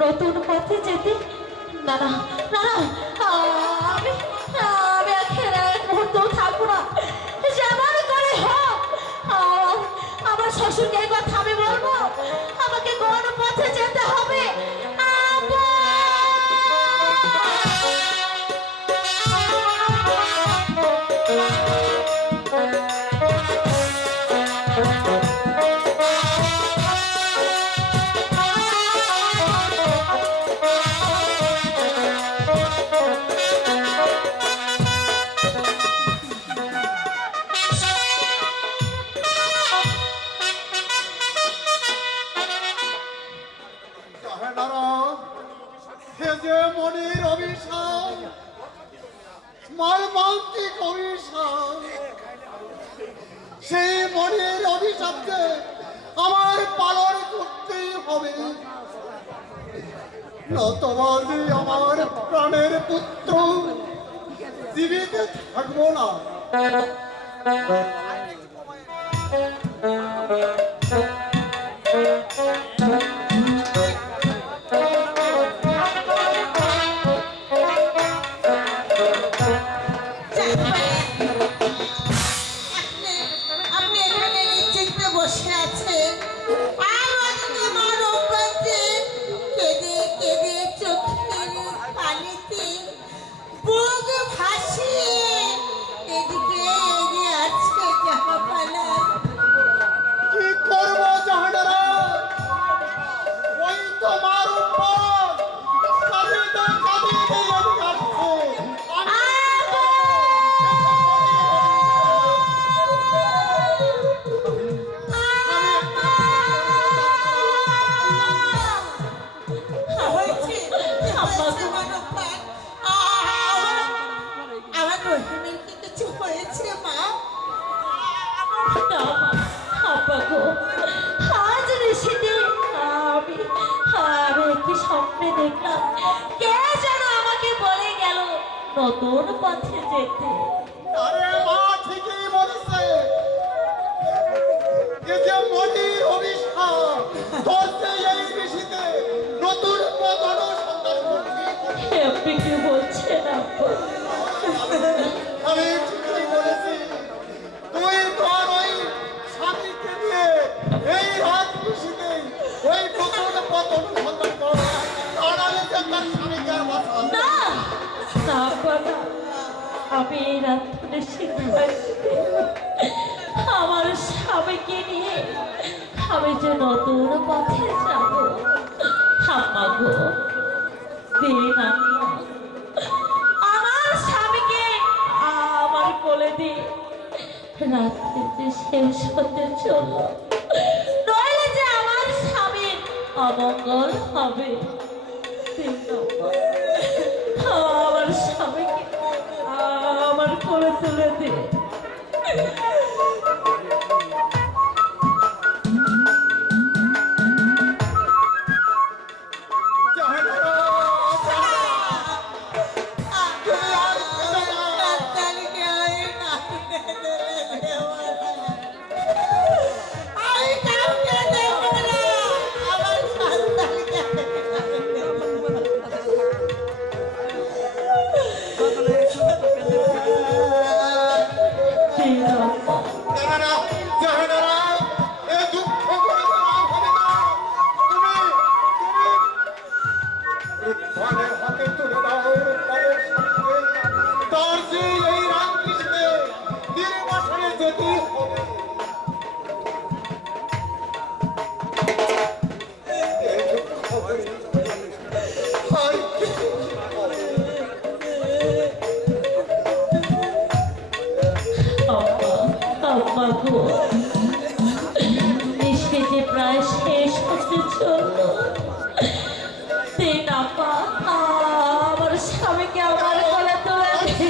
নতুন পথে যেতে না না না আমি আমি এখানে এক মুহূর্তও থাকবো না। যেমন করে হোক আমার শ্বশুরকে এই কথা আমি বলবো, আমাকে কোন পথে যেতে হবে। সেই মনের অভিশাপকে আমার পালন করতেই হবে, নতবাদী আমার প্রাণের পুত্র জীবিত থাকবো না। নতুন পথে যেতে। আরে মা ঠিকই বলেছে, এ যে মনির অভিশাপ, তোর যে এই ঋষিতে নতুন পথ অনুসন্ধান করবি। আপনি কি বলছেন আব্বা? আমি ঠিকই বলেছি, তুই তোর ওই স্বামীকে নিয়ে এই রাত ঋষিতে ওই নতুন পথ অনুসন্ধান কর, আর আমি যে তার স্বামীকে আর বাঁচাবো না। না না আব্বা, না। আমি এই রাত্রে সিদ্ধান্তে আমার স্বামীকে নিয়ে আমি যে নতুন পথে যাব। আম্মা গো, দিন আম্মা, আমার স্বামীকে আমার কোলে দিয়ে রাত্রে যে শেষ হতে চলল, নইলে যে আমার স্বামীর অমঙ্গল হবে। দিন আম্মা, আমার স্বামীকে আমার কোলে তুলে দে। দিন আম্মা, আম্মা গো, বৃষ্টি যে প্রায় শেষ হতে চলল। দিন আম্মা, আমার স্বামীকে আমার কোলে তুলে দে।